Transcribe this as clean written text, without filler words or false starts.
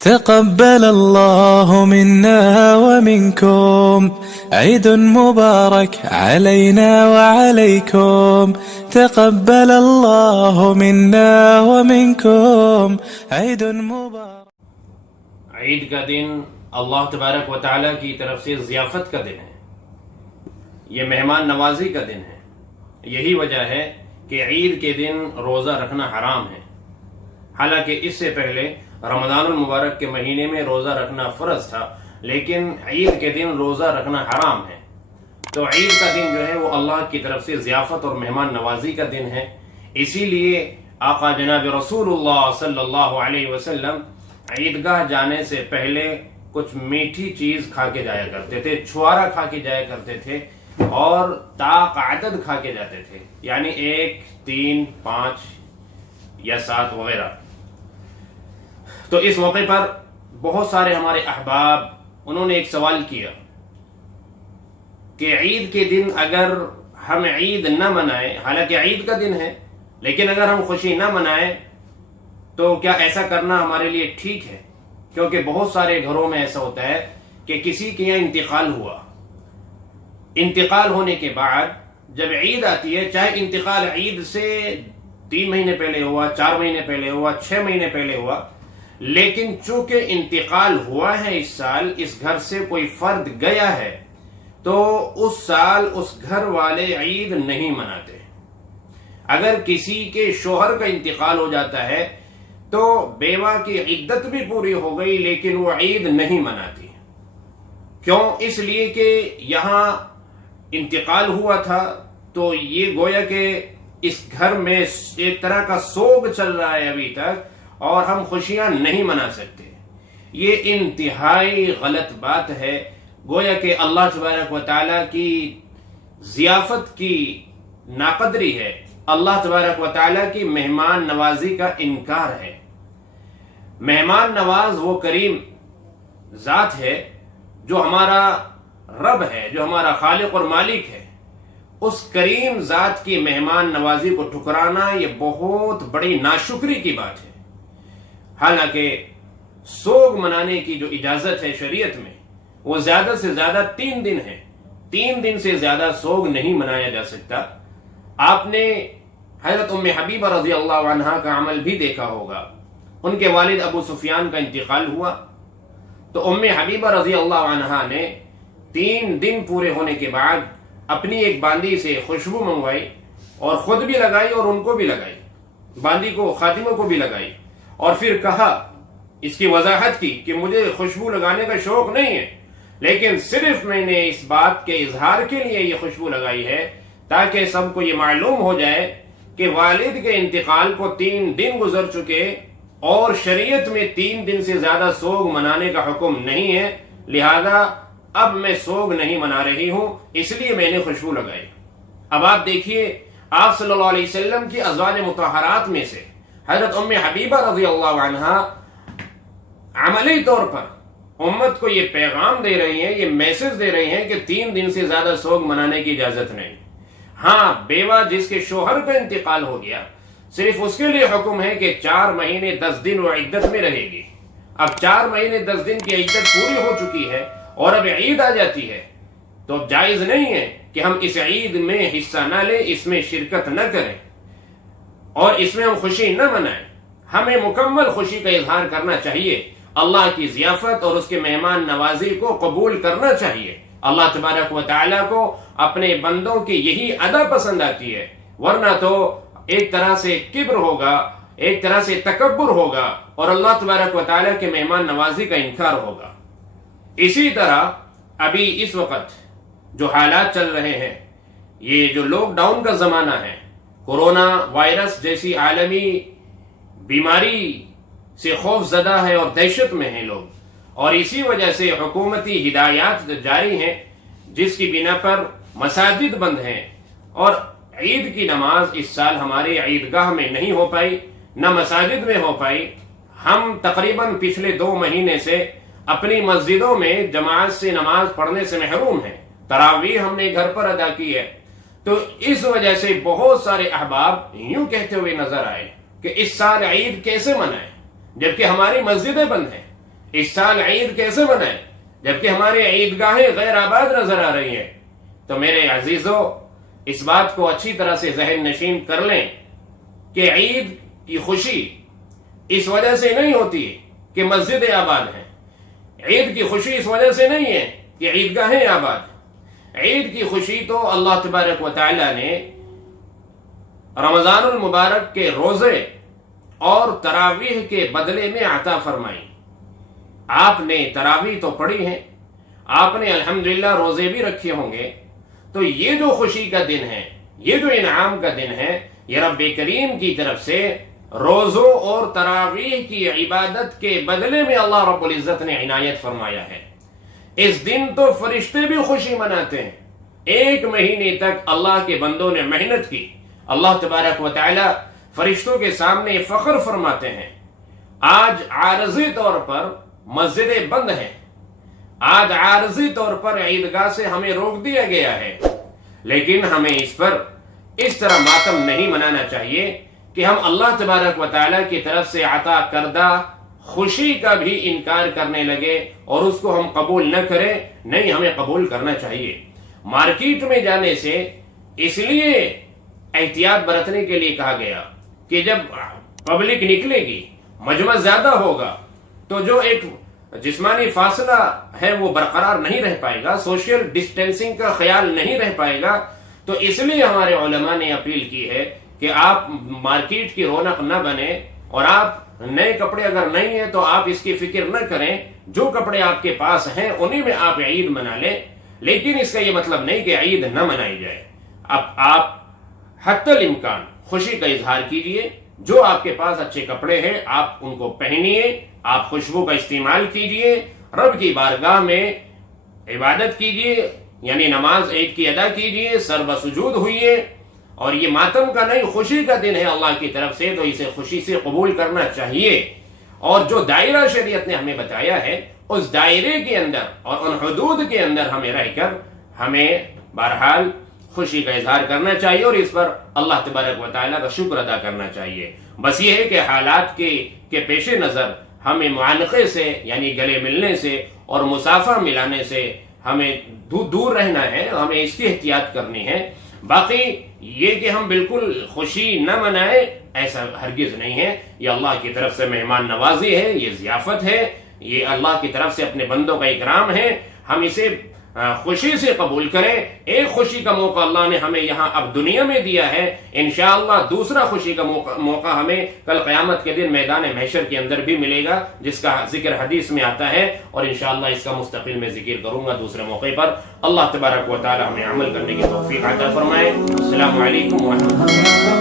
تقبل الله منا ومنكم عيد مبارك علينا وعليكم. تقبل الله منا ومنكم عيد مبارك. عید کا دن اللہ تبارک و تعالیٰ کی طرف سے ضیافت کا دن ہے، یہ مہمان نوازی کا دن ہے. یہی وجہ ہے کہ عید کے دن روزہ رکھنا حرام ہے، حالانکہ اس سے پہلے رمضان المبارک کے مہینے میں روزہ رکھنا فرض تھا، لیکن عید کے دن روزہ رکھنا حرام ہے. تو عید کا دن جو ہے وہ اللہ کی طرف سے ضیافت اور مہمان نوازی کا دن ہے. اسی لیے آقا جناب رسول اللہ صلی اللہ علیہ وسلم عیدگاہ جانے سے پہلے کچھ میٹھی چیز کھا کے جایا کرتے تھے، چھوارا کھا کے جایا کرتے تھے اور طاق عدد کھا کے جاتے تھے، یعنی 1، 3، 5 یا 7 وغیرہ. تو اس موقع پر بہت سارے ہمارے احباب انہوں نے ایک سوال کیا کہ عید کے دن اگر ہم عید نہ منائیں، حالانکہ عید کا دن ہے لیکن اگر ہم خوشی نہ منائیں تو کیا ایسا کرنا ہمارے لیے ٹھیک ہے؟ کیونکہ بہت سارے گھروں میں ایسا ہوتا ہے کہ کسی کے یہاں انتقال ہوا، انتقال ہونے کے بعد جب عید آتی ہے، چاہے انتقال عید سے 3 مہینے پہلے ہوا، 4 مہینے پہلے ہوا، 6 مہینے پہلے ہوا، لیکن چونکہ انتقال ہوا ہے اس سال، اس گھر سے کوئی فرد گیا ہے، تو اس سال اس گھر والے عید نہیں مناتے. اگر کسی کے شوہر کا انتقال ہو جاتا ہے تو بیوہ کی عدت بھی پوری ہو گئی لیکن وہ عید نہیں مناتی. کیوں؟ اس لیے کہ یہاں انتقال ہوا تھا تو یہ گویا کہ اس گھر میں ایک طرح کا سوگ چل رہا ہے ابھی تک اور ہم خوشیاں نہیں منا سکتے. یہ انتہائی غلط بات ہے. گویا کہ اللہ تبارک و تعالیٰ کی ضیافت کی ناقدری ہے، اللہ تبارک و تعالیٰ کی مہمان نوازی کا انکار ہے. مہمان نواز وہ کریم ذات ہے جو ہمارا رب ہے، جو ہمارا خالق اور مالک ہے. اس کریم ذات کی مہمان نوازی کو ٹھکرانا یہ بہت بڑی ناشکری کی بات ہے. حالانکہ سوگ منانے کی جو اجازت ہے شریعت میں وہ زیادہ سے زیادہ 3 دن ہے. 3 دن سے زیادہ سوگ نہیں منایا جا سکتا. آپ نے حضرت ام حبیبہ رضی اللہ عنہا کا عمل بھی دیکھا ہوگا. ان کے والد ابو سفیان کا انتقال ہوا تو ام حبیبہ رضی اللہ عنہا نے 3 دن پورے ہونے کے بعد اپنی ایک باندی سے خوشبو منگوائی اور خود بھی لگائی اور ان کو بھی لگائی، باندی کو، خادموں کو بھی لگائی، اور پھر کہا، اس کی وضاحت کی کہ مجھے خوشبو لگانے کا شوق نہیں ہے، لیکن صرف میں نے اس بات کے اظہار کے لیے یہ خوشبو لگائی ہے تاکہ سب کو یہ معلوم ہو جائے کہ والد کے انتقال کو 3 دن گزر چکے اور شریعت میں 3 دن سے زیادہ سوگ منانے کا حکم نہیں ہے، لہذا اب میں سوگ نہیں منا رہی ہوں، اس لیے میں نے خوشبو لگائی. اب آپ دیکھیے، آپ صلی اللہ علیہ وسلم کی ازواج مطہرات میں سے حضرت ام حبیبہ رضی اللہ عنہا عملی طور پر امت کو یہ پیغام دے رہی ہیں، یہ میسج دے رہی ہیں کہ 3 دن سے زیادہ سوگ منانے کی اجازت نہیں. ہاں، بیوہ جس کے شوہر کا انتقال ہو گیا، صرف اس کے لیے حکم ہے کہ 4 مہینے 10 دن وہ عدت میں رہے گی. اب 4 مہینے 10 دن کی عدت پوری ہو چکی ہے اور اب عید آ جاتی ہے تو اب جائز نہیں ہے کہ ہم اس عید میں حصہ نہ لیں، اس میں شرکت نہ کریں اور اس میں ہم خوشی نہ منائیں. ہمیں مکمل خوشی کا اظہار کرنا چاہیے، اللہ کی ضیافت اور اس کے مہمان نوازی کو قبول کرنا چاہیے. اللہ تبارک و تعالیٰ کو اپنے بندوں کی یہی ادا پسند آتی ہے، ورنہ تو ایک طرح سے کبر ہوگا، ایک طرح سے تکبر ہوگا اور اللہ تبارک و تعالیٰ کے مہمان نوازی کا انکار ہوگا. اسی طرح ابھی اس وقت جو حالات چل رہے ہیں، یہ جو لاک ڈاؤن کا زمانہ ہے، کورونا وائرس جیسی عالمی بیماری سے خوف زدہ ہے اور دہشت میں ہیں لوگ، اور اسی وجہ سے حکومتی ہدایات جاری ہیں جس کی بنا پر مساجد بند ہیں اور عید کی نماز اس سال ہمارے عیدگاہ میں نہیں ہو پائی، نہ مساجد میں ہو پائی. ہم تقریباً پچھلے 2 مہینے سے اپنی مسجدوں میں جماعت سے نماز پڑھنے سے محروم ہیں. تراویح ہم نے گھر پر ادا کی ہے. تو اس وجہ سے بہت سارے احباب یوں کہتے ہوئے نظر آئے کہ اس سال عید کیسے منائیں جبکہ ہماری مسجدیں بند ہیں. اس سال عید کیسے منائیں جبکہ ہماری عیدگاہیں غیر آباد نظر آ رہی ہیں؟ تو میرے عزیزوں، اس بات کو اچھی طرح سے ذہن نشین کر لیں کہ عید کی خوشی اس وجہ سے نہیں ہوتی کہ مسجدیں آباد ہیں، عید کی خوشی اس وجہ سے نہیں ہے کہ عیدگاہیں آباد ہیں۔ عید کی خوشی تو اللہ تبارک و تعالی نے رمضان المبارک کے روزے اور تراویح کے بدلے میں عطا فرمائی۔ آپ نے تراویح تو پڑھی ہے، آپ نے الحمدللہ روزے بھی رکھے ہوں گے، تو یہ جو خوشی کا دن ہے، یہ جو انعام کا دن ہے، یہ رب کریم کی طرف سے روزوں اور تراویح کی عبادت کے بدلے میں اللہ رب العزت نے عنایت فرمایا ہے۔ اس دن تو فرشتے بھی خوشی مناتے ہیں، 1 مہینے تک اللہ کے بندوں نے محنت کی، اللہ تبارک و تعالی فرشتوں کے سامنے فخر فرماتے ہیں۔ آج عارضی طور پر مسجدیں بند ہیں، آج عارضی طور پر عیدگاہ سے ہمیں روک دیا گیا ہے، لیکن ہمیں اس پر اس طرح ماتم نہیں منانا چاہیے کہ ہم اللہ تبارک و تعالی کی طرف سے عطا کردہ خوشی کا بھی انکار کرنے لگے اور اس کو ہم قبول نہ کریں۔ نہیں، ہمیں قبول کرنا چاہیے۔ مارکیٹ میں جانے سے اس لیے احتیاط برتنے کے لیے کہا گیا کہ جب پبلک نکلے گی، مجمع زیادہ ہوگا، تو جو ایک جسمانی فاصلہ ہے وہ برقرار نہیں رہ پائے گا، سوشل ڈسٹینسنگ کا خیال نہیں رہ پائے گا۔ تو اس لیے ہمارے علماء نے اپیل کی ہے کہ آپ مارکیٹ کی رونق نہ بنے، اور آپ نئے کپڑے اگر نہیں ہیں تو آپ اس کی فکر نہ کریں، جو کپڑے آپ کے پاس ہیں انہی میں آپ عید منا لیں، لیکن اس کا یہ مطلب نہیں کہ عید نہ منائی جائے۔ اب آپ حتی الامکان خوشی کا اظہار کیجئے، جو آپ کے پاس اچھے کپڑے ہیں آپ ان کو پہنیے، آپ خوشبو کا استعمال کیجئے، رب کی بارگاہ میں عبادت کیجئے، یعنی نماز عید کی ادا کیجئے، سر بسجود ہوئیے۔ اور یہ ماتم کا نہیں، خوشی کا دن ہے اللہ کی طرف سے، تو اسے خوشی سے قبول کرنا چاہیے۔ اور جو دائرہ شریعت نے ہمیں بتایا ہے اس دائرے کے اندر اور ان حدود کے اندر ہمیں رہ کر ہمیں بہرحال خوشی کا اظہار کرنا چاہیے اور اس پر اللہ تبارک و تعالیٰ کا شکر ادا کرنا چاہیے۔ بس یہ ہے کہ حالات کے پیش نظر ہمیں معانقے سے یعنی گلے ملنے سے اور مصافحہ ملانے سے ہمیں دور رہنا ہے، ہمیں اس کی احتیاط کرنی ہے۔ باقی یہ کہ ہم بالکل خوشی نہ منائیں، ایسا ہرگز نہیں ہے۔ یہ اللہ کی طرف سے مہمان نوازی ہے، یہ ضیافت ہے، یہ اللہ کی طرف سے اپنے بندوں کا اکرام ہے۔ ہم اسے خوشی سے قبول کریں۔ ایک خوشی کا موقع اللہ نے ہمیں یہاں اب دنیا میں دیا ہے، انشاءاللہ دوسرا خوشی کا موقع ہمیں کل قیامت کے دن میدان محشر کے اندر بھی ملے گا، جس کا ذکر حدیث میں آتا ہے، اور انشاءاللہ اس کا مستقل میں ذکر کروں گا دوسرے موقع پر۔ اللہ تبارک و تعالی ہمیں عمل کرنے کی توفیق عطا فرمائے۔ السلام علیکم ورحمۃ اللہ۔